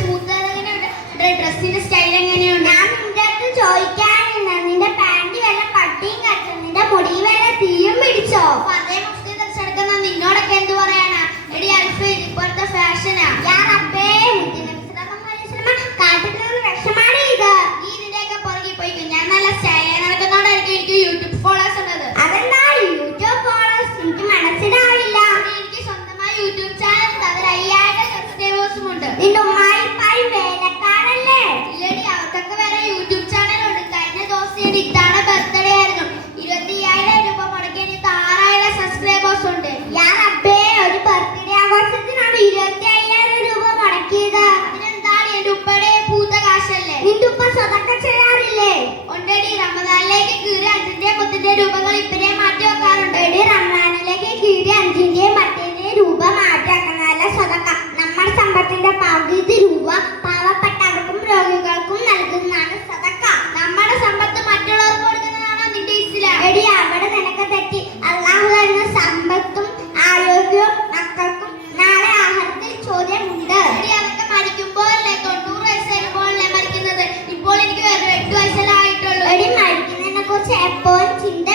Smooth ഡ്രസ്സിന്റെ style എങ്ങനെയുണ്ട് ഞാൻ നിന്റെ അടുത്ത് ചോദിക്കാനില്ല നിന്റെ പാന്റ് വല്ല പട്ടിയും കട്ടും. നിന്റെ മുടി വല്ല തീയും പിടിച്ചോ? അതേ മുസ്തി ദർശെടുക്കുന്ന നിന്നോടൊക്കെ എന്ത് പറയാനാ? എടി അൽഫ് ഇപ്പോഴത്തെ ഫാഷനാ ഞാൻ അപ്പേ മനസ്സിലാവില്ല. എനിക്ക് സ്വന്തമായി യൂട്യൂബ് ചാനൽ ഉണ്ട്. അതിൽ ഉണ്ട്. നിന്റെ করছে অ্যাপয়েন্ট ইন দ্য